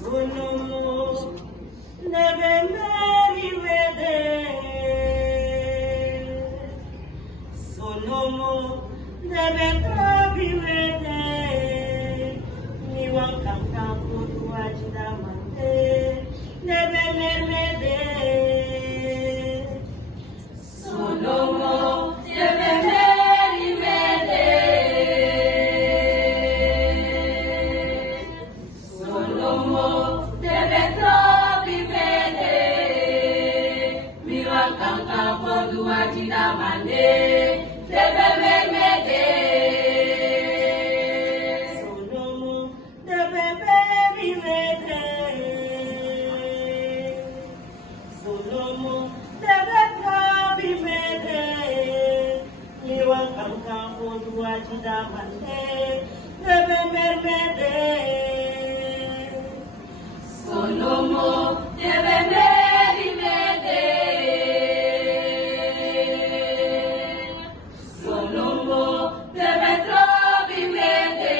Solomo deve merivede. Solomo deve trovivede. Mi wankanta fudu ajida mante deve merivede. Solomo deve merivede. Solomo deve trovivede. Mi wankanta fudu ajida mante deve merivede. Solomo deve merivede. Solomo deve trovivede. Mi wankanta fudu ajida mante deve merivede. Solomo deve merivede. Solomo deve trovivede.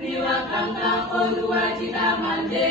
Mi wankanta fudu ajida mante